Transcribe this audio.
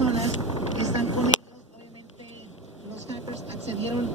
personas que están con ellos. Obviamente los hackers accedieron